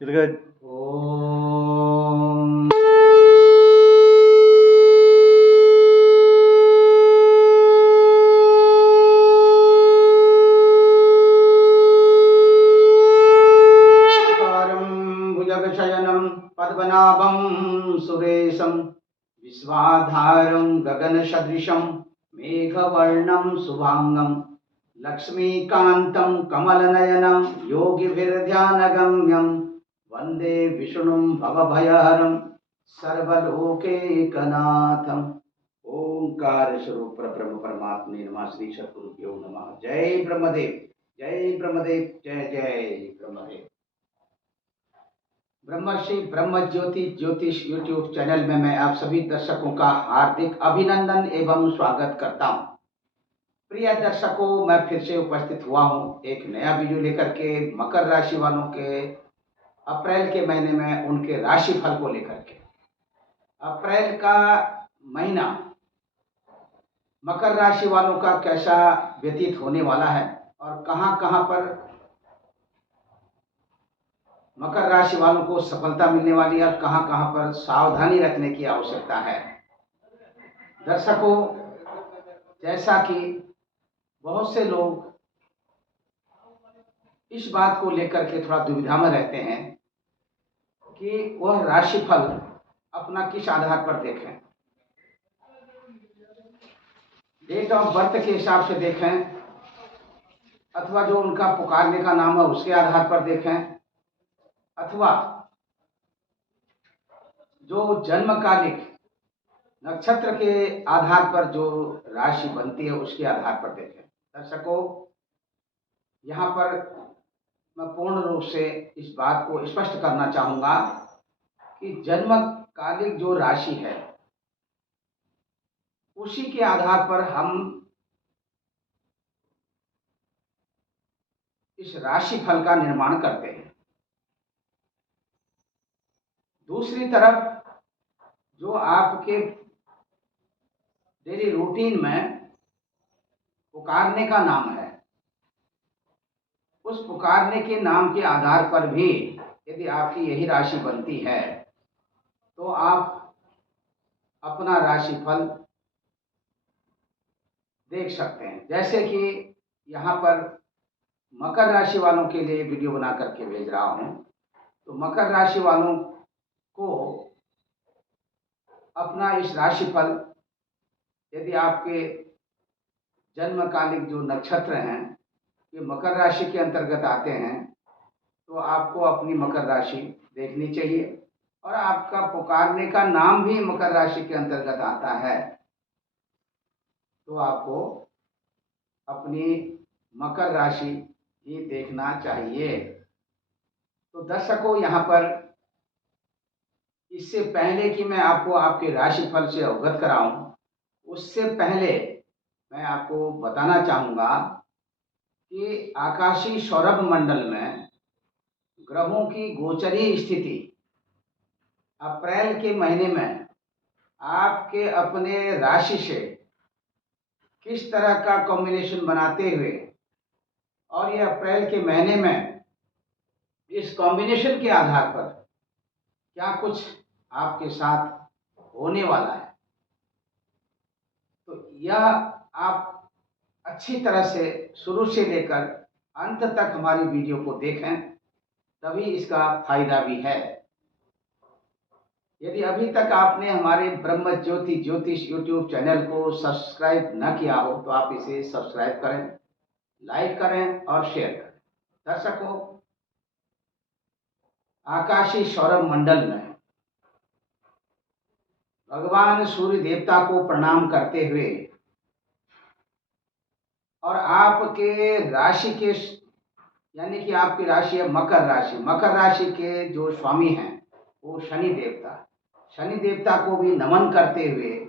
You're good. ओम कारं भुजगशयनं पद्मनाभं सुरेशं विश्वाधारं गगनसदृशं मेघवर्णं शुभांगं लक्ष्मीकान्तं कमलनयनं योगिभिर्ध्यानगम्यं वन्दे विष्णुं भवभयहरं सर्वलोकैकनाथम्। ओंकार स्वरूप ब्रह्म परमात्मे नमः। श्री सद्गुरुभ्यो नमः। जय ब्रह्मदेव, जय ब्रह्मदेव, जय जय ब्रह्मदेव। ब्रह्मर्षि ब्रह्म ज्योति ज्योतिष यूट्यूब चैनल में मैं आप सभी दर्शकों का हार्दिक अभिनंदन एवं स्वागत करता हूं। प्रिय दर्शकों, मैं फिर से उपस्थित हुआ हूं एक नया वीडियो लेकर के मकर राशि वालों के अप्रैल के महीने में उनके राशिफल को लेकर के। अप्रैल का महीना मकर राशि वालों का कैसा व्यतीत होने वाला है और कहां कहां पर मकर राशि वालों को सफलता मिलने वाली है और कहां कहां पर सावधानी रखने की आवश्यकता है। दर्शकों, जैसा कि बहुत से लोग इस बात को लेकर के थोड़ा दुविधा में रहते हैं कि वह राशिफल अपना किस आधार पर देखें। डेट ऑफ बर्थ के हिसाब से देखें अथवा जो उनका पुकारने का नाम है उसके आधार पर देखें अथवा जो जन्मकालिक नक्षत्र के आधार पर जो राशि बनती है उसके आधार पर देखें। दर्शकों, यहाँ पर मैं पूर्ण रूप से इस बात को स्पष्ट करना चाहूँगा कि जन्मकालिक जो राशि है उसी के आधार पर हम इस राशिफल का निर्माण करते हैं। दूसरी तरफ जो आपके डेली रूटीन में पुकारने का नाम है उस पुकारने के नाम के आधार पर भी यदि आपकी यही राशि बनती है तो आप अपना राशिफल देख सकते हैं। जैसे कि यहाँ पर मकर राशि वालों के लिए वीडियो बना करके भेज रहा हूँ, तो मकर राशि वालों को अपना इस राशिफल यदि आपके जन्मकालिक जो नक्षत्र हैं ये मकर राशि के अंतर्गत आते हैं तो आपको अपनी मकर राशि देखनी चाहिए और आपका पुकारने का नाम भी मकर राशि के अंतर्गत आता है तो आपको अपनी मकर राशि ही देखना चाहिए। तो दर्शकों, यहाँ पर इससे पहले कि मैं आपको आपके राशिफल से अवगत कराऊं उससे पहले मैं आपको बताना चाहूँगा कि आकाशीय सौरभ मंडल में ग्रहों की गोचरीय स्थिति अप्रैल के महीने में आपके अपने राशि से किस तरह का कॉम्बिनेशन बनाते हुए और ये अप्रैल के महीने में इस कॉम्बिनेशन के आधार पर क्या कुछ आपके साथ होने वाला है, तो यह आप अच्छी तरह से शुरू से लेकर अंत तक हमारी वीडियो को देखें तभी इसका फायदा भी है। यदि अभी तक आपने हमारे ब्रह्म ज्योति ज्योतिष यूट्यूब चैनल को सब्सक्राइब न किया हो तो आप इसे सब्सक्राइब करें, लाइक करें और शेयर करें। दर्शकों, आकाशीय सौरभ मंडल में भगवान सूर्य देवता को प्रणाम करते हुए और आपके राशि के यानी कि आपकी राशि है मकर राशि, मकर राशि के जो स्वामी हैं वो शनि देवता, शनि देवता को भी नमन करते हुए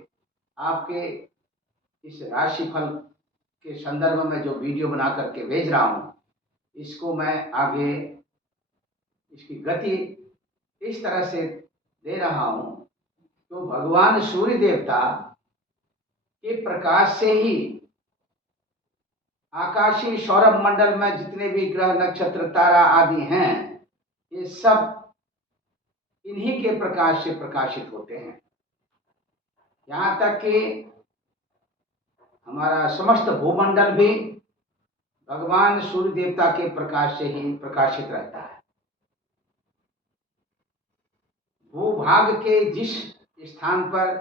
आपके इस राशिफल के संदर्भ में जो वीडियो बना करके भेज रहा हूँ इसको मैं आगे इसकी गति इस तरह से दे रहा हूँ तो भगवान सूर्य देवता के प्रकाश से ही आकाशीय सौरभ मंडल में जितने भी ग्रह नक्षत्र तारा आदि हैं ये सब इन्हीं के प्रकाश से प्रकाशित होते हैं। यहाँ तक कि हमारा समस्त भूमंडल भी भगवान सूर्य देवता के प्रकाश से ही प्रकाशित रहता है। भूभाग के जिस स्थान पर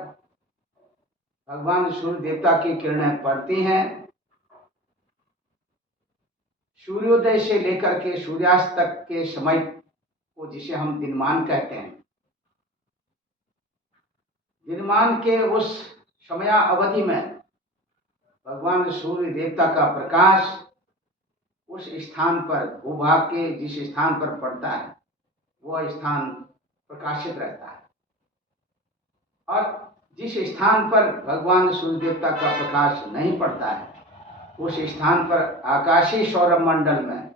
भगवान सूर्य देवता की किरणें पड़ती हैं, सूर्योदय से लेकर के सूर्यास्त तक के समय को, जिसे हम दिनमान कहते हैं, दिनमान के उस समया अवधि में भगवान सूर्य देवता का प्रकाश उस स्थान पर, भूभाग के जिस स्थान पर पड़ता है, वह स्थान प्रकाशित रहता है। और जिस स्थान पर भगवान सूर्य देवता का प्रकाश नहीं पड़ता है, उस स्थान पर आकाशीय सौरमंडल में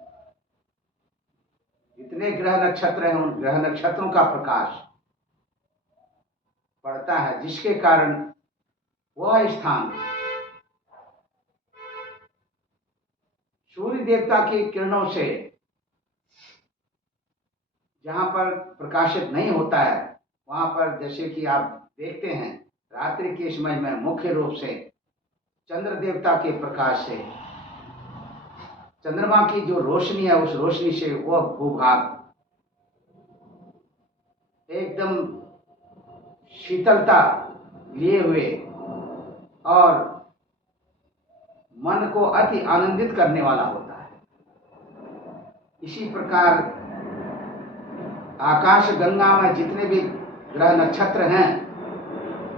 जितने ग्रह नक्षत्र हैं, उन ग्रह नक्षत्रों का प्रकाश पड़ता है, जिसके कारण वह स्थान सूर्य देवता की किरणों से जहाँ पर प्रकाशित नहीं होता है, वहाँ पर जैसे कि आप देखते हैं रात्रि के समय में मुख्य रूप से चंद्र देवता के प्रकाश से, चंद्रमा की जो रोशनी है, उस रोशनी से वह भूभाग एकदम शीतलता लिए हुए और मन को अति आनंदित करने वाला होता है। इसी प्रकार आकाश गंगा में जितने भी ग्रह नक्षत्र हैं,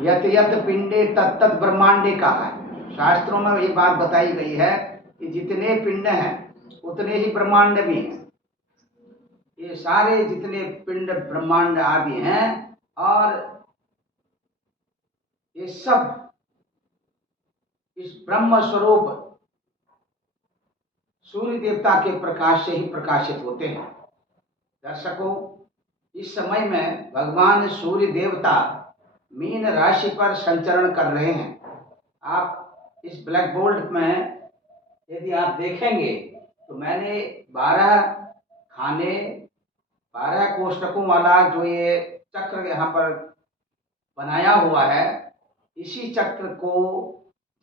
यत यत पिंडे तत् तत् ब्रह्मांडे कहा है। शास्त्रों में ये बात बताई गई है कि जितने पिंड हैं उतने ही ब्रह्मांड भी हैं। ये सारे जितने पिंड ब्रह्मांड आदि हैं, और ये सब इस ब्रह्म स्वरूप सूर्य देवता के प्रकाश से ही प्रकाशित होते हैं। दर्शकों, इस समय में भगवान सूर्य देवता मीन राशि पर संचरण कर रहे हैं। आप इस ब्लैक बोर्ड में यदि आप देखेंगे तो मैंने 12 खाने, 12 कोष्ठकों वाला जो ये चक्र यहाँ पर बनाया हुआ है, इसी चक्र को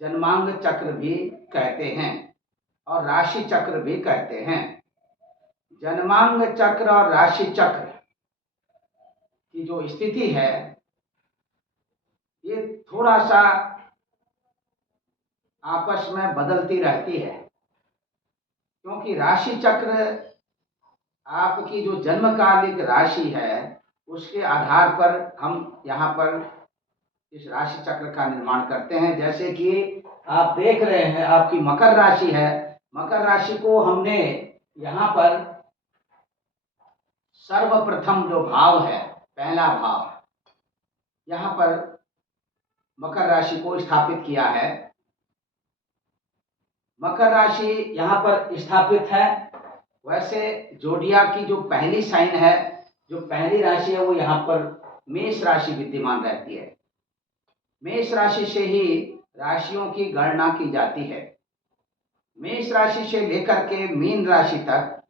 जन्मांग चक्र भी कहते हैं और राशि चक्र भी कहते हैं। जन्मांग चक्र और राशि चक्र की जो स्थिति है, ये थोड़ा सा आपस में बदलती रहती है, क्योंकि राशि चक्र आपकी जो जन्मकालिक राशि है, उसके आधार पर हम यहाँ पर इस राशि चक्र का निर्माण करते हैं। जैसे कि आप देख रहे हैं, आपकी मकर राशि है। मकर राशि को हमने यहाँ पर सर्वप्रथम जो भाव है, पहला भाव, यहाँ पर मकर राशि को स्थापित किया है। मकर राशि यहाँ पर स्थापित है। वैसे जोडियाक की जो पहली साइन है, जो पहली राशि है, वो यहाँ पर मेष राशि विद्यमान रहती है। मेष राशि से ही राशियों की गणना की जाती है। मेष राशि से लेकर के मीन राशि तक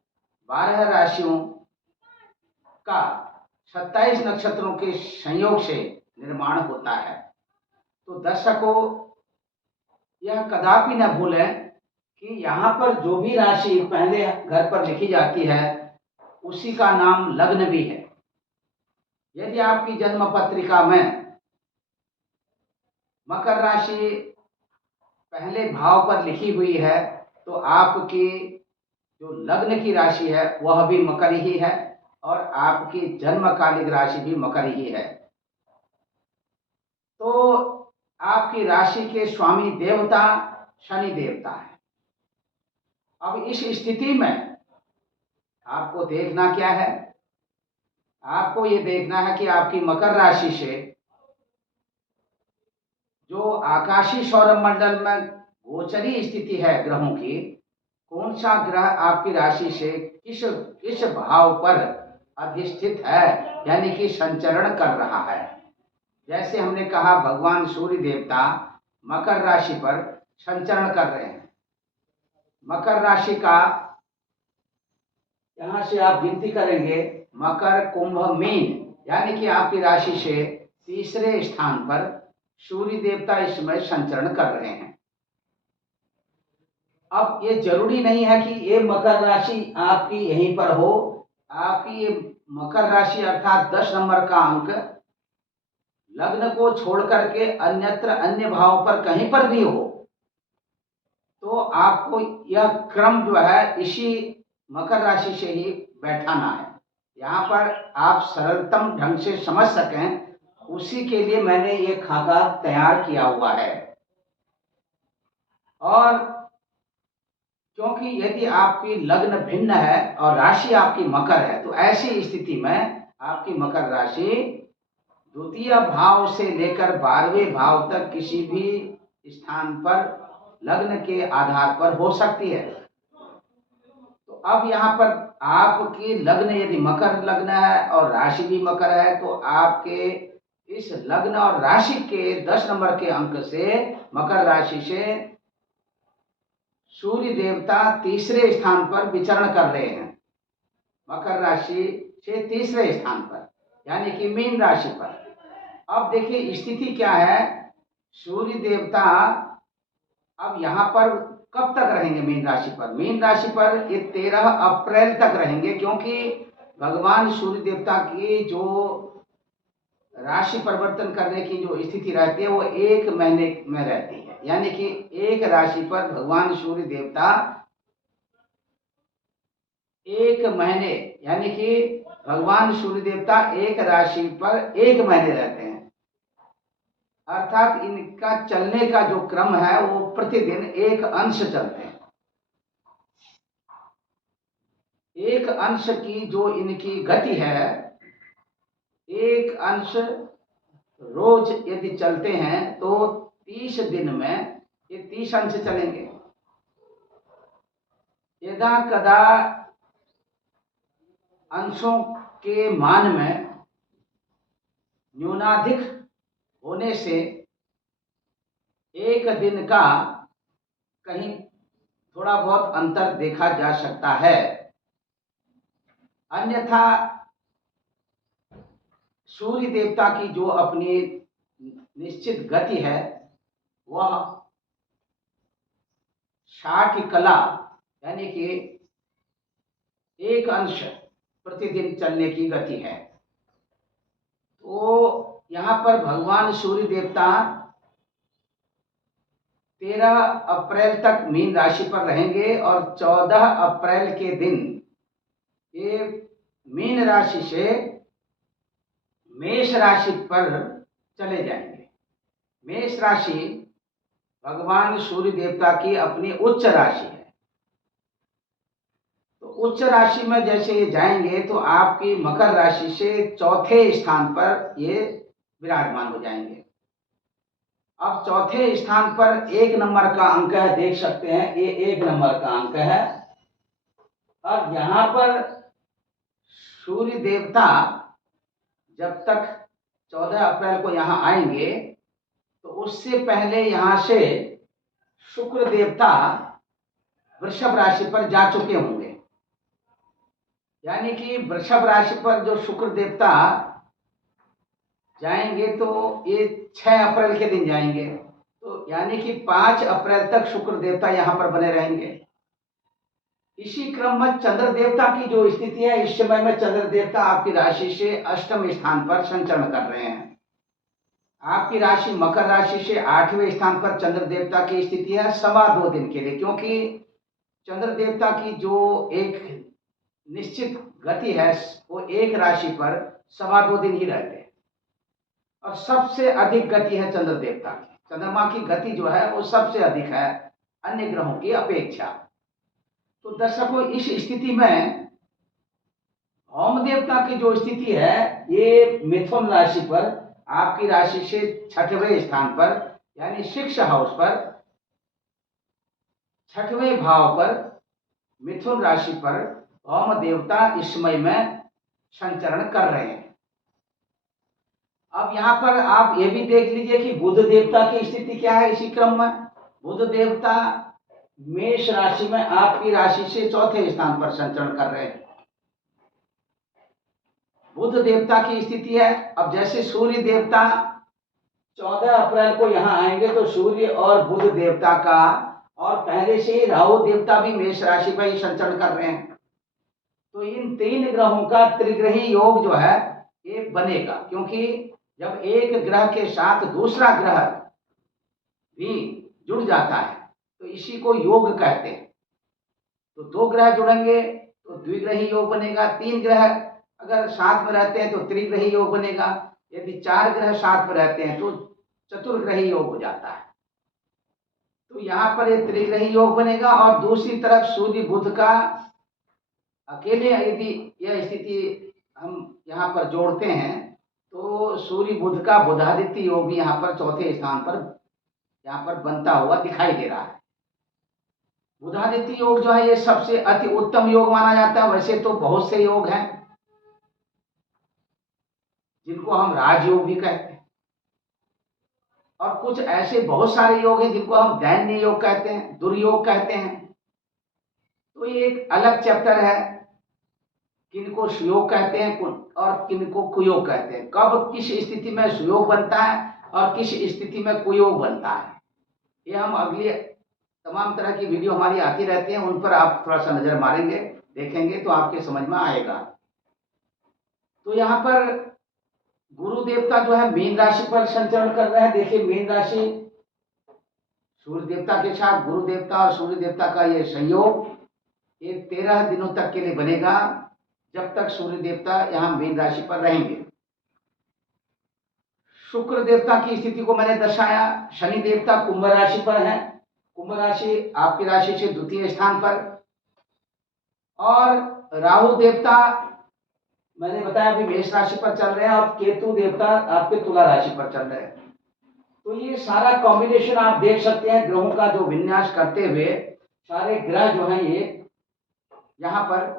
12 राशियों का 27 नक्षत्रों के संयोग से निर्माण होता है। तो दर्शकों, यह कदापि न भूलें कि यहाँ पर जो भी राशि पहले घर पर लिखी जाती है, उसी का नाम लग्न भी है। यदि आपकी जन्म पत्रिका में मकर राशि पहले भाव पर लिखी हुई है, तो आपकी जो लग्न की राशि है वह भी मकर ही है और आपकी जन्मकालिक राशि भी मकर ही है। तो आपकी राशि के स्वामी देवता शनि देवता है। अब इस स्थिति में आपको देखना क्या है? आपको ये देखना है कि आपकी मकर राशि से जो आकाशीय सौरमंडल में गोचरी स्थिति है ग्रहों की, कौन सा ग्रह आपकी राशि से किस भाव पर अधिष्ठित है, यानी कि संचरण कर रहा है। जैसे हमने कहा, भगवान सूर्य देवता मकर राशि पर संचरण कर रहे हैं। मकर राशि का यहाँ से आप गिनती करेंगे मकर, कुंभ, मीन, यानी कि आपकी राशि से तीसरे स्थान पर सूर्य देवता इस समय संचरण कर रहे हैं। अब ये जरूरी नहीं है कि ये मकर राशि आपकी यहीं पर हो। आपकी ये मकर राशि अर्थात 10 नंबर का अंक लग्न को छोड़ करके अन्यत्र अन्य भाव पर कहीं पर भी हो, तो आपको यह क्रम जो है इसी मकर राशि से ही बैठाना है। यहाँ पर आप सरलतम ढंग से समझ सकें, उसी के लिए मैंने ये खाका तैयार किया हुआ है। और क्योंकि यदि आपकी लग्न भिन्न है और राशि आपकी मकर है, तो ऐसी स्थिति में आपकी मकर राशि द्वितीय भाव से लेकर 12वें भाव तक किसी भी स्थान पर लग्न के आधार पर हो सकती है। तो अब यहाँ पर आपकी लग्न यदि मकर लग्न है और राशि भी मकर है, तो आपके इस लग्न और राशि के 10 नंबर के अंक से मकर राशि से सूर्य देवता तीसरे स्थान पर विचरण कर रहे हैं। मकर राशि से तीसरे स्थान पर, यानी कि मीन राशि पर। अब देखिए स्थिति क्या है, सूर्य देवता अब यहाँ पर कब तक रहेंगे मीन राशि पर? मीन राशि पर ये 13 अप्रैल तक रहेंगे, क्योंकि भगवान सूर्य देवता की जो राशि परिवर्तन करने की जो स्थिति रहती है वो 1 महीने में रहती है। यानी कि एक राशि पर भगवान सूर्य देवता 1 महीने, यानी कि भगवान सूर्य देवता एक राशि पर 1 महीने रहते हैं। अर्थात इनका चलने का जो क्रम है वो प्रतिदिन एक अंश चलते हैं। एक अंश की जो इनकी गति है, एक अंश रोज यदि चलते हैं तो 30 दिन में ये 30 अंश चलेंगे। यदा कदा अंशों के मान में न्यूनाधिक होने से एक दिन का कहीं थोड़ा बहुत अंतर देखा जा सकता है। अन्यथा सूर्य देवता की जो अपनी निश्चित गति है वह 60 कला, यानी कि एक अंश प्रतिदिन चलने की गति है। तो यहाँ पर भगवान सूर्य देवता 13 अप्रैल तक मीन राशि पर रहेंगे और 14 अप्रैल के दिन ये मीन राशि से मेष राशि पर चले जाएंगे। मेष राशि भगवान सूर्य देवता की अपनी उच्च राशि है। तो उच्च राशि में जैसे ये जाएंगे तो आपकी मकर राशि से चौथे स्थान पर ये विराजमान हो जाएंगे। अब चौथे स्थान पर 1 नंबर का अंक है, देख सकते हैं ये 1 नंबर का अंक है। और यहाँ पर सूर्य देवता जब तक 14 अप्रैल को यहाँ आएंगे तो उससे पहले यहाँ से शुक्र देवता वृषभ राशि पर जा चुके होंगे। यानी कि वृषभ राशि पर जो शुक्र देवता जाएंगे तो ये 6 अप्रैल के दिन जाएंगे, तो यानी कि 5 अप्रैल तक शुक्र देवता यहाँ पर बने रहेंगे। इसी क्रम में चंद्र देवता की जो स्थिति है, इस समय में चंद्र देवता आपकी राशि से अष्टम स्थान पर संचरण कर रहे हैं। आपकी राशि मकर राशि से 8वें स्थान पर चंद्र देवता की स्थिति है 2.25 दिन के लिए, क्योंकि चंद्र देवता की जो एक निश्चित गति है वो एक राशि पर 2.25 दिन ही रहते हैं। और सबसे अधिक गति है चंद्र देवता की। चंद्रमा की गति जो है वो सबसे अधिक है अन्य ग्रहों की अपेक्षा। तो दर्शकों, इस स्थिति में होम देवता की जो स्थिति है ये मिथुन राशि पर, आपकी राशि से 6वें स्थान पर, यानी 6 हाउस पर, 6वें भाव पर, मिथुन राशि पर होम देवता इस समय में संचरण कर रहे हैं। अब यहाँ पर आप ये भी देख लीजिए कि बुध देवता की स्थिति क्या है। इसी क्रम में बुध देवता मेष राशि में आपकी राशि से 4थे स्थान पर संचरण कर रहे हैं। बुध देवता की स्थिति है। अब जैसे सूर्य देवता 14 अप्रैल को यहाँ आएंगे तो सूर्य और बुध देवता का, और पहले से ही राहु देवता भी मेष राशि पर ही संचरण कर रहे हैं, तो इन 3 ग्रहों का त्रिग्रही योग जो है ये बनेगा। क्योंकि जब एक ग्रह के साथ दूसरा ग्रह भी जुड़ जाता है तो इसी को योग कहते हैं। तो 2 ग्रह जुड़ेंगे तो द्विग्रही योग बनेगा, 3 ग्रह अगर साथ में रहते हैं तो त्रिग्रही योग बनेगा, यदि 4 ग्रह साथ में रहते हैं तो चतुर्ग्रही योग हो जाता है। तो यहाँ पर ये त्रिग्रही योग बनेगा। और दूसरी तरफ सूर्य बुध का अकेले यदि यह स्थिति हम यहाँ पर जोड़ते हैं तो सूर्य बुध का बुधादित्य योग भी यहाँ पर चौथे स्थान पर यहाँ पर बनता हुआ दिखाई दे रहा है। बुधादित्य योग जो है ये सबसे अति उत्तम योग माना जाता है। वैसे तो बहुत से योग हैं जिनको हम राजयोग भी कहते हैं, और कुछ ऐसे बहुत सारे योग हैं जिनको हम दैन्य योग कहते हैं, दुर्योग कहते हैं। तो ये एक अलग चैप्टर है, किनको सुयोग कहते हैं और किनको कुयोग कहते हैं, कब किस स्थिति में सुयोग बनता है और किस स्थिति में कुयोग बनता है, ये हम अगली तमाम तरह की वीडियो हमारी आती रहती हैं, उन पर आप थोड़ा सा नजर मारेंगे, देखेंगे तो आपके समझ में आएगा। तो यहाँ पर गुरु देवता जो है मीन राशि पर संचरण कर रहे हैं। देखिए मीन राशि सूर्य देवता के साथ गुरु देवता और सूर्य देवता का ये संयोग ये 13 दिनों तक के लिए बनेगा, जब तक सूर्य देवता यहाँ मीन राशि पर रहेंगे। शुक्र देवता की स्थिति को मैंने दर्शाया। शनि देवता कुंभ राशि पर है, कुंभ राशि आपकी राशि से द्वितीय स्थान पर, और राहु देवता मैंने बताया अभी मेष राशि पर चल रहे हैं, और केतु देवता आपके तुला राशि पर चल रहे हैं। तो ये सारा कॉम्बिनेशन आप देख सकते हैं ग्रहों का जो विन्यास करते हुए, सारे ग्रह जो हैं ये यहाँ पर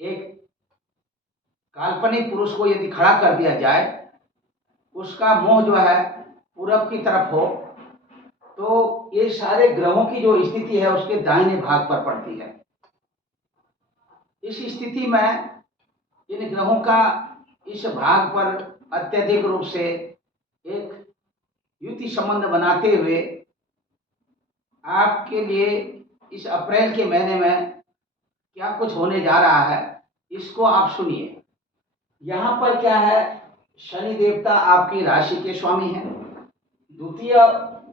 एक काल्पनिक पुरुष को यदि खड़ा कर दिया जाए, उसका मुंह जो है पूरब की तरफ हो, तो ये सारे ग्रहों की जो स्थिति है उसके दाहिने भाग पर पड़ती है। इस स्थिति में इन ग्रहों का इस भाग पर अत्यधिक रूप से एक युति संबंध बनाते हुए आपके लिए इस अप्रैल के महीने में क्या कुछ होने जा रहा है, इसको आप सुनिए। यहाँ पर क्या है, शनि देवता आपकी राशि के स्वामी हैं, द्वितीय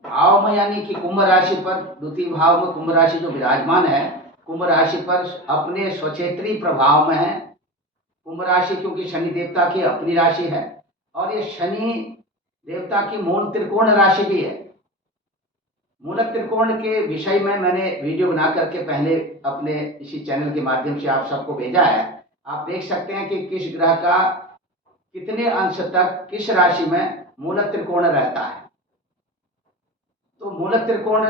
भाव में यानी कि कुंभ राशि पर, द्वितीय भाव में कुंभ राशि जो विराजमान है, कुंभ राशि पर अपने स्वक्षेत्रीय प्रभाव में है। कुंभ राशि क्योंकि शनि देवता की अपनी राशि है, और ये शनि देवता की मूल त्रिकोण राशि भी है। मूल त्रिकोण के विषय में मैंने वीडियो बना करके पहले अपने इसी चैनल के माध्यम से आप सबको भेजा है। आप देख सकते हैं कि किस ग्रह का कितने अंश तक किस राशि में मूल त्रिकोण रहता है। तो मूल त्रिकोण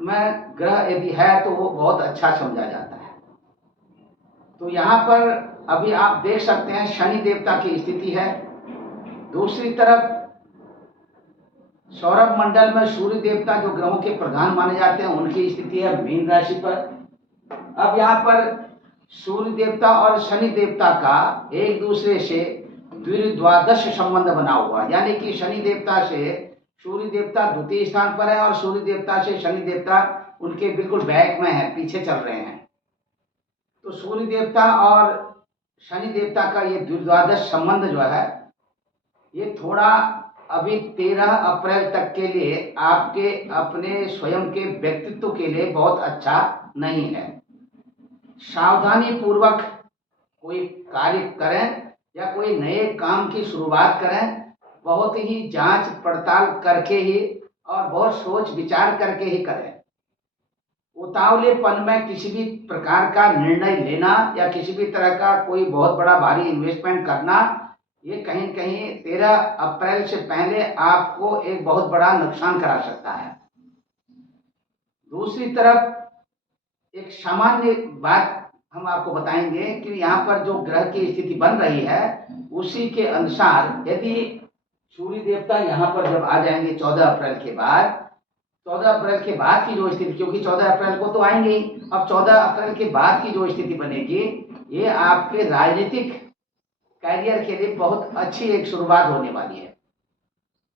में ग्रह यदि है तो वो बहुत अच्छा समझा जाता है। तो यहाँ पर अभी आप देख सकते हैं शनि देवता की स्थिति है। दूसरी तरफ सौरभ मंडल में सूर्य देवता जो ग्रहों के प्रधान माने जाते हैं उनकी स्थिति है मीन राशि पर। अब यहाँ पर सूर्य देवता और शनि देवता का एक दूसरे से द्वादश संबंध बना हुआ, यानी कि शनि देवता से सूर्य देवता द्वितीय स्थान पर है और सूर्य देवता से शनि देवता उनके बिल्कुल बैक में है, पीछे चल रहे हैं। तो सूर्य देवता और शनि देवता का ये द्वादश संबंध जो है ये थोड़ा अभी 13 अप्रैल तक के लिए आपके अपने स्वयं के व्यक्तित्व के लिए बहुत अच्छा नहीं है। सावधानी पूर्वक कोई कार्य करें या कोई नए काम की शुरुआत करें, बहुत ही जांच पड़ताल करके ही और बहुत सोच विचार करके ही करें। उतावलेपन में किसी भी प्रकार का निर्णय लेना या किसी भी तरह का कोई बहुत बड़ा भारी इन्वेस्टमेंट करना, ये कहीं कहीं 13 अप्रैल से पहले आपको एक बहुत बड़ा नुकसान करा सकता है। दूसरी तरफ एक सामान्य बात हम आपको बताएंगे कि यहाँ पर जो ग्रह की स्थिति बन रही है उसी के अनुसार यदि सूर्य देवता यहाँ पर जब आ जाएंगे 14 अप्रैल के बाद, 14 अप्रैल के बाद की जो स्थिति, क्योंकि 14 अप्रैल को तो आएंगे ही, अब 14 अप्रैल के बाद की जो स्थिति बनेगी ये आपके राजनीतिक करियर के लिए बहुत अच्छी एक शुरुआत होने वाली है।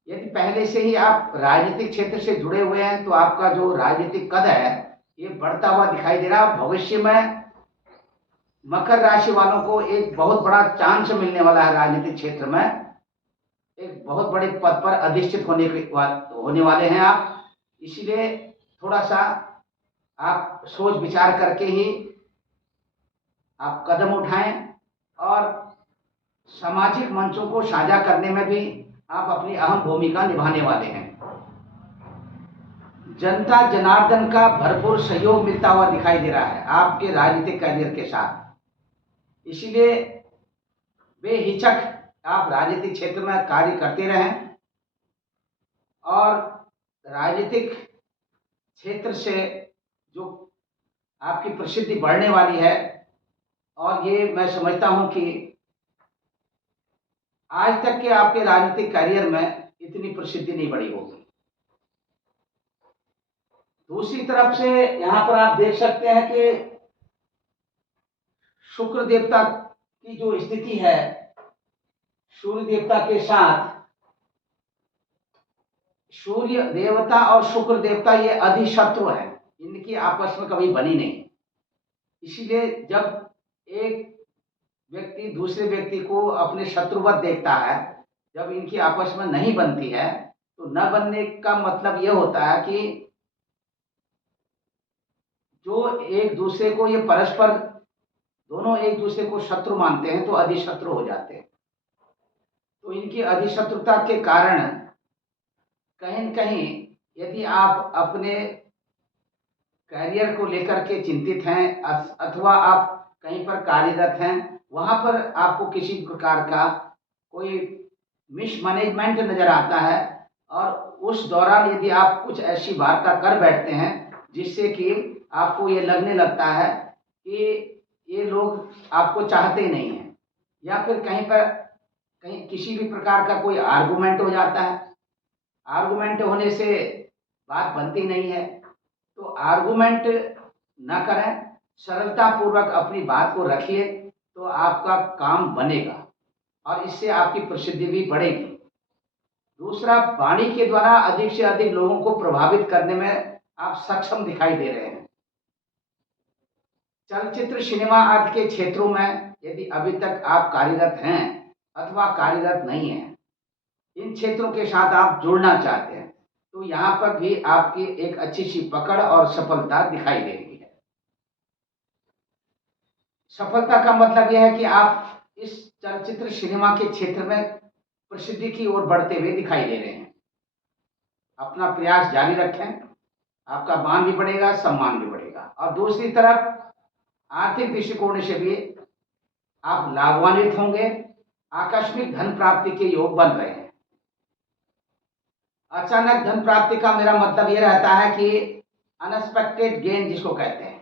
यदि पहले से ही आप राजनीतिक क्षेत्र से जुड़े हुए हैं तो आपका जो राजनीतिक कद है ये बढ़ता हुआ दिखाई दे रहा है। भविष्य में मकर राशि वालों को एक बहुत बड़ा चांस मिलने वाला है राजनीतिक क्षेत्र में। एक बहुत बड़े पद पर अधिष्ठित होने वाले हैं आप। इसीलिए थोड़ा सा आप सोच विचार करके ही आप कदम उठाएं और सामाजिक मंचों को साझा करने में भी आप अपनी अहम भूमिका निभाने वाले हैं। जनता जनार्दन का भरपूर सहयोग मिलता हुआ दिखाई दे रहा है आपके राजनीतिक करियर के साथ। इसीलिए बेहिचक आप राजनीतिक क्षेत्र में कार्य करते रहें और राजनीतिक क्षेत्र से जो आपकी प्रसिद्धि बढ़ने वाली है, और ये मैं समझता हूं कि आज तक के आपके राजनीतिक करियर में इतनी प्रसिद्धि नहीं बढ़ी होगी। दूसरी तरफ से यहां पर आप देख सकते हैं कि शुक्र देवता की जो स्थिति है, सूर्य देवता के साथ, सूर्य देवता और शुक्र देवता ये अधिशत्रु है, इनकी आपस में कभी बनी नहीं। इसीलिए जब एक व्यक्ति दूसरे व्यक्ति को अपने शत्रुवत देखता है, जब इनकी आपस में नहीं बनती है, तो न बनने का मतलब यह होता है कि जो एक दूसरे को ये परस्पर दोनों एक दूसरे को शत्रु मानते हैं तो अधिशत्रु हो जाते हैं। तो इनकी अधिशत्रुता के कारण कहीं न कहीं यदि आप अपने करियर को लेकर के चिंतित हैं अथवा आप कहीं पर कार्यरत हैं, वहां पर आपको किसी प्रकार का कोई मिसमैनेजमेंट नजर आता है, और उस दौरान यदि आप कुछ ऐसी वार्ता कर बैठते हैं जिससे कि आपको ये लगने लगता है कि ये लोग आपको चाहते ही नहीं हैं, या फिर कहीं किसी भी प्रकार का कोई आर्गुमेंट हो जाता है, आर्गुमेंट होने से बात बनती नहीं है, तो आर्गुमेंट ना करें, सरलता पूर्वक अपनी बात को रखिए तो आपका काम बनेगा और इससे आपकी प्रसिद्धि भी बढ़ेगी। दूसरा, वाणी के द्वारा अधिक से अधिक लोगों को प्रभावित करने में आप सक्षम दिखाई दे रहे हैं। चलचित्र सिनेमा आदि के क्षेत्रों में यदि अभी तक आप कार्यरत हैं अथवा कार्यरत नहीं हैं, इन क्षेत्रों के साथ आप जुड़ना चाहते हैं, तो यहाँ पर भी आपकी एक अच्छी सी पकड़ और सफलता दिखाई दे रही है। सफलता का मतलब यह है कि आप इस चलचित्र सिनेमा के क्षेत्र में प्रसिद्धि की ओर बढ़ते हुए दिखाई दे रहे हैं। अपना प्रयास जारी रखें, आपका मान भी बढ़ेगा, सम्मान भी बढ़ेगा, और दूसरी तरफ आर्थिक दृष्टिकोण से भी आप लाभान्वित होंगे। आकस्मिक धन प्राप्ति के योग बन रहे हैं। अचानक धन प्राप्ति का मेरा मतलब यह रहता है कि अनएक्सपेक्टेड गेन जिसको कहते हैं,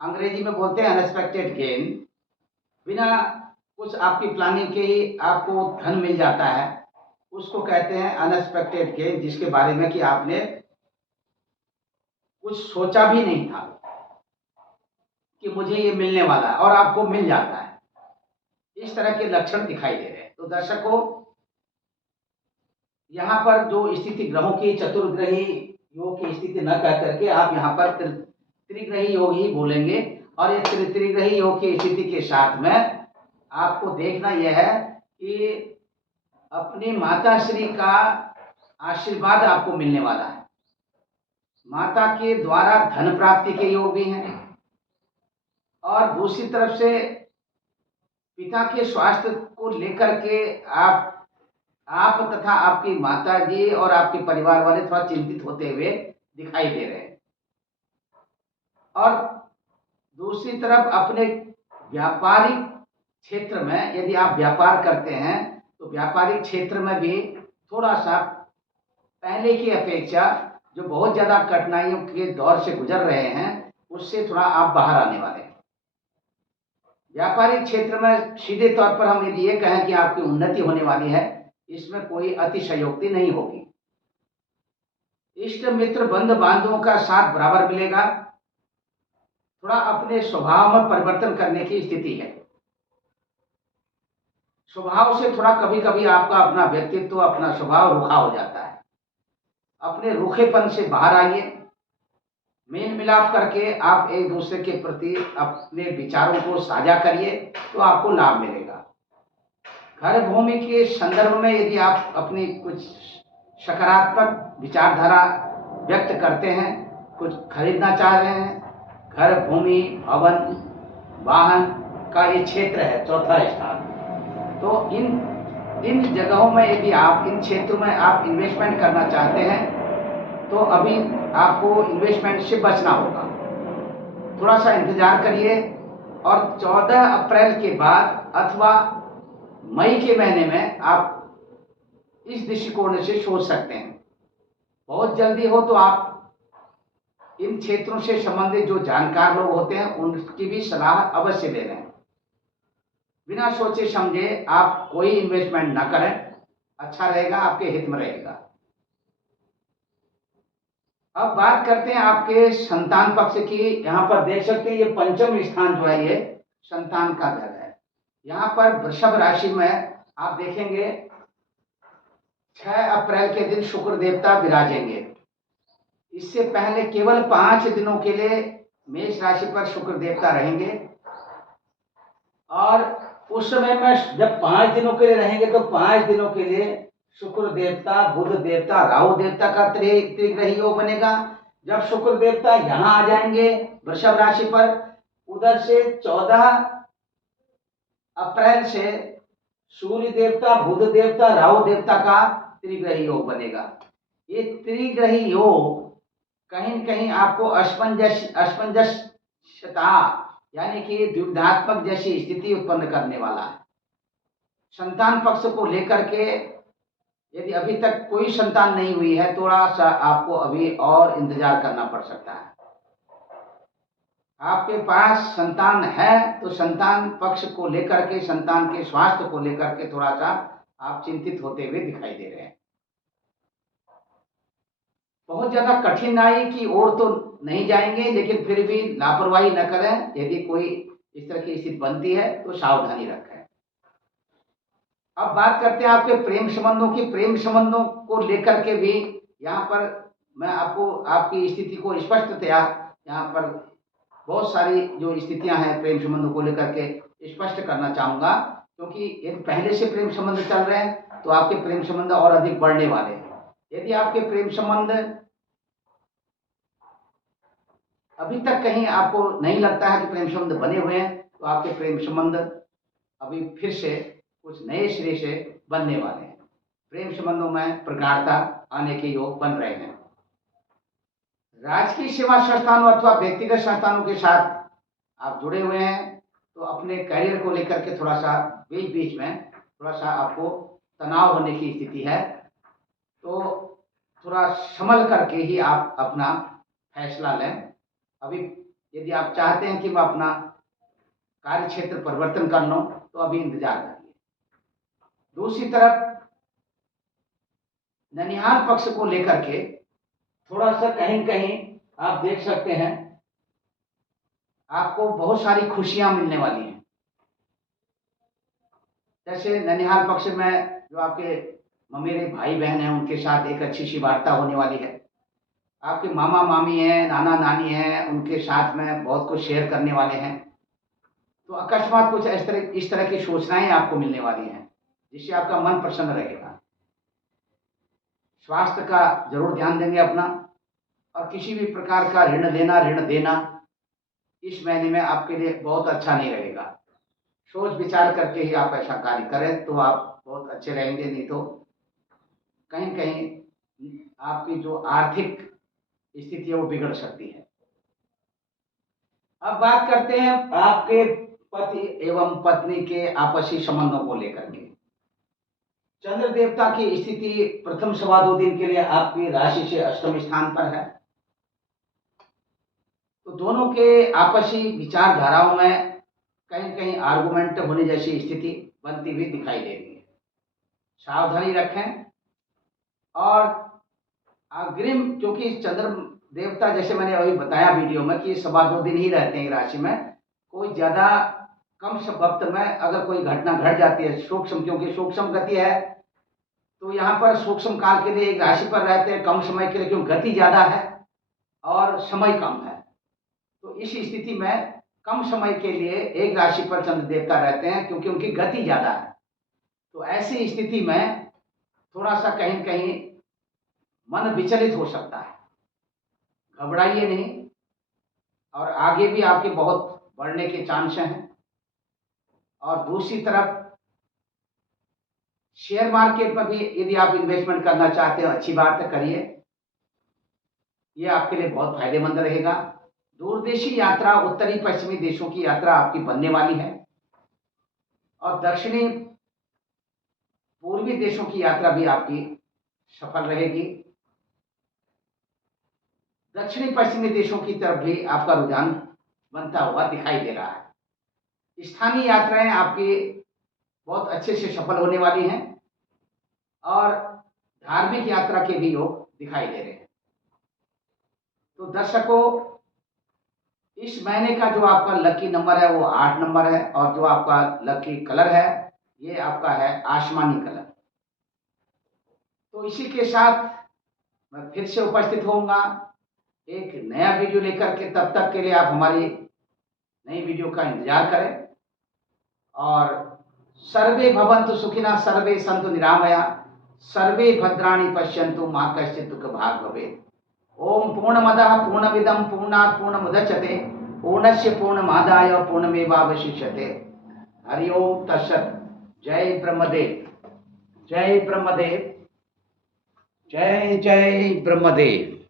अंग्रेजी में बोलते हैं अनएक्सपेक्टेड गेन। बिना कुछ आपकी प्लानिंग के ही आपको धन मिल जाता है, उसको कहते हैं अनएक्सपेक्टेड गेन, जिसके बारे में कि आपने कुछ सोचा भी नहीं था कि मुझे ये मिलने वाला है और आपको मिल जाता है। इस तरह के लक्षण दिखाई दे रहे हैं। तो दर्शकों, यहाँ पर जो स्थिति ग्रहों की चतुर्ग्रही योग की स्थिति न कह करके आप यहाँ पर त्रिग्रही योग ही बोलेंगे, और ये त्रिग्रही योग की स्थिति के साथ में आपको देखना यह है कि अपनी माता श्री का आशीर्वाद आपको मिलने वाला है। माता के द्वारा धन प्राप्ति के योग भी हैं, और दूसरी तरफ से पिता के स्वास्थ्य को लेकर के आप तथा आपकी माता जी और आपके परिवार वाले थोड़ा चिंतित होते हुए दिखाई दे रहे हैं। और दूसरी तरफ अपने व्यापारिक क्षेत्र में यदि आप व्यापार करते हैं तो व्यापारिक क्षेत्र में भी थोड़ा सा पहले की अपेक्षा जो बहुत ज़्यादा कठिनाइयों के दौर से गुजर रहे हैं उससे थोड़ा आप बाहर आने वाले हैं। व्यापारिक क्षेत्र में सीधे तौर पर हम यदि ये कहें कि आपकी उन्नति होने वाली है, इसमें कोई अतिशयोक्ति नहीं होगी। इष्ट मित्र बंध बांधवों का साथ बराबर मिलेगा। थोड़ा अपने स्वभाव में परिवर्तन करने की स्थिति है। स्वभाव से थोड़ा कभी कभी आपका अपना व्यक्तित्व, अपना स्वभाव रूखा हो जाता है। अपने रूखेपन से बाहर आइए, मेल मिलाप करके आप एक दूसरे के प्रति अपने विचारों को साझा करिए, तो आपको लाभ मिलेगा। घर भूमि के संदर्भ में यदि आप अपनी कुछ सकारात्मक विचारधारा व्यक्त करते हैं, कुछ खरीदना चाह रहे हैं, घर भूमि भवन वाहन का ये क्षेत्र है चौथा स्थान, तो इन इन जगहों में यदि आप इन क्षेत्रों में आप इन्वेस्टमेंट करना चाहते हैं तो अभी आपको इन्वेस्टमेंट से बचना होगा। थोड़ा सा इंतजार करिए और 14 अप्रैल के बाद अथवा मई के महीने में आप इस दृष्टिकोण से सोच सकते हैं। बहुत जल्दी हो तो आप इन क्षेत्रों से संबंधित जो जानकार लोग होते हैं उनकी भी सलाह अवश्य ले लें। बिना सोचे समझे आप कोई इन्वेस्टमेंट ना करें, अच्छा रहेगा, आपके हित में रहेगा। अब बात करते हैं आपके संतान पक्ष की। यहाँ पर देख सकते हैं ये पंचम स्थान जो है ये संतान का घर है। यहाँ पर वृषभ राशि में आप देखेंगे 6 अप्रैल के दिन शुक्र देवता विराजेंगे। इससे पहले केवल 5 दिनों के लिए मेष राशि पर शुक्र देवता रहेंगे और उस समय में जब 5 दिनों के लिए रहेंगे तो 5 दिनों के लिए शुक्र देवता, बुध देवता, राहु देवता का त्रिग्रही योग बनेगा। जब शुक्र देवता यहाँ आ जाएंगे वृषभ राशि पर, उधर से 14 अप्रैल से सूर्य देवता, बुध देवता, राहु देवता का त्रिग्रही योग बनेगा। ये त्रिग्रही योग कहीं न कहीं आपको असमंजसता यानी कि द्विधात्मक जैसी स्थिति उत्पन्न करने वाला है। संतान पक्ष को लेकर के यदि अभी तक कोई संतान नहीं हुई है, थोड़ा सा आपको अभी और इंतजार करना पड़ सकता है। आपके पास संतान है तो संतान पक्ष को लेकर के, संतान के स्वास्थ्य को लेकर के थोड़ा सा आप चिंतित होते हुए दिखाई दे रहे हैं। बहुत ज्यादा कठिनाई की ओर तो नहीं जाएंगे, लेकिन फिर भी लापरवाही न करें। यदि कोई इस तरह की स्थिति बनती है तो सावधानी रखें। अब बात करते हैं आपके प्रेम संबंधों की। प्रेम संबंधों को लेकर के भी यहाँ पर मैं आपको आपकी स्थिति को स्पष्टतया यहाँ पर बहुत सारी जो स्थितियां हैं प्रेम संबंधों को लेकर के स्पष्ट करना चाहूंगा, क्योंकि यदि पहले से प्रेम संबंध चल रहे हैं तो आपके प्रेम संबंध और अधिक बढ़ने वाले हैं। यदि आपके प्रेम संबंध अभी तक कहीं आपको नहीं लगता है कि प्रेम संबंध बने हुए हैं, तो आपके प्रेम संबंध अभी फिर से कुछ नए सिरे से बनने वाले हैं। प्रेम संबंधों में प्रगाढ़ता आने के योग बन रहे हैं। राजकीय सेवा संस्थानों अथवा व्यक्तिगत संस्थानों के साथ आप जुड़े हुए हैं तो अपने करियर को लेकर के थोड़ा सा बीच बीच में थोड़ा सा आपको तनाव होने की स्थिति है, तो थोड़ा संभल करके ही आप अपना फैसला लें। अभी यदि आप चाहते हैं कि मैं अपना कार्य क्षेत्र परिवर्तन कर लूं तो अभी इंतजार करिए। दूसरी तरफ ननिहाल पक्ष को लेकर के थोड़ा सा कहीं कहीं आप देख सकते हैं आपको बहुत सारी खुशियां मिलने वाली हैं। जैसे ननिहाल पक्ष में जो आपके मेरे भाई बहन हैं उनके साथ एक अच्छी सी वार्ता होने वाली है। आपके मामा मामी हैं, नाना नानी हैं, उनके साथ में बहुत कुछ शेयर करने वाले हैं। तो अकस्मात कुछ इस तरह की सूचनाएं आपको मिलने वाली हैं जिससे आपका मन प्रसन्न रहेगा। स्वास्थ्य का जरूर ध्यान देंगे अपना, और किसी भी प्रकार का ऋण लेना ऋण देना इस महीने में आपके लिए बहुत अच्छा नहीं रहेगा। सोच विचार करके ही आप ऐसा कार्य करें तो आप बहुत अच्छे रहेंगे, नहीं तो कहीं कहीं आपकी जो आर्थिक स्थिति है वो बिगड़ सकती है। अब बात करते हैं आपके पति एवं पत्नी के आपसी संबंधों को लेकर के। चंद्र देवता की स्थिति प्रथम 2.25 दिन के लिए आपकी राशि से अष्टम स्थान पर है, तो दोनों के आपसी विचारधाराओं में कहीं कहीं आर्गुमेंट होने जैसी स्थिति बनती हुई दिखाई दे रही है। सावधानी रखें। और अग्रिम, क्योंकि चंद्र देवता जैसे मैंने अभी बताया वीडियो में कि 2.25 दिन ही रहते हैं राशि में, कोई ज्यादा कम वक्त में अगर कोई घटना घट जाती है, सूक्ष्म, क्योंकि सूक्ष्म गति है, तो यहाँ पर सूक्ष्म काल के लिए एक राशि पर रहते हैं कम समय के लिए, क्योंकि गति ज़्यादा है और समय कम है। तो इस स्थिति में कम समय के लिए एक राशि पर चंद्र देवता रहते हैं, क्योंकि उनकी गति ज़्यादा है। तो ऐसी स्थिति में थोड़ा सा कहीं न कहीं मन विचलित हो सकता है। घबराइए नहीं, और आगे भी आपके बहुत बढ़ने के चांस हैं। और दूसरी तरफ शेयर मार्केट में भी यदि आप इन्वेस्टमेंट करना चाहते हो, अच्छी बात है, करिए, ये आपके लिए बहुत फायदेमंद रहेगा। दूरदेशी यात्रा, उत्तरी पश्चिमी देशों की यात्रा आपकी बनने वाली है, और दक्षिणी पूर्वी देशों की यात्रा भी आपकी सफल रहेगी। दक्षिणी पश्चिमी देशों की तरफ भी आपका रुझान बनता हुआ दिखाई दे रहा है। स्थानीय यात्राएं आपकी बहुत अच्छे से सफल होने वाली हैं, और धार्मिक यात्रा के भी योग दिखाई दे रहे हैं। तो दर्शकों, इस महीने का जो आपका लकी नंबर है वो 8 नंबर है, और जो आपका लकी कलर है ये आपका है आसमानी कलर। तो इसी के साथ मैं फिर से उपस्थित होऊंगा एक नया वीडियो लेकर के। तब तक के लिए आप हमारी नई वीडियो का इंतजार करें, और सर्वे भवन्तु सुखिनः, सर्वे सन्तु निरामया, सर्वे भद्राणि पश्यन्तु, मा कश्चित् दुःखभाग् भवेत्। ओम पूर्णमदः पूर्णमिदं पूर्णात् पूर्णमुदच्यते, पूर्णस्य पूर्णमादाय पूर्णमेवावशिष्यते। हरि ओम तत्सत्। जय ब्रह्मदेव, जय ब्रह्मदेव, जय जय ब्रह्मदेव।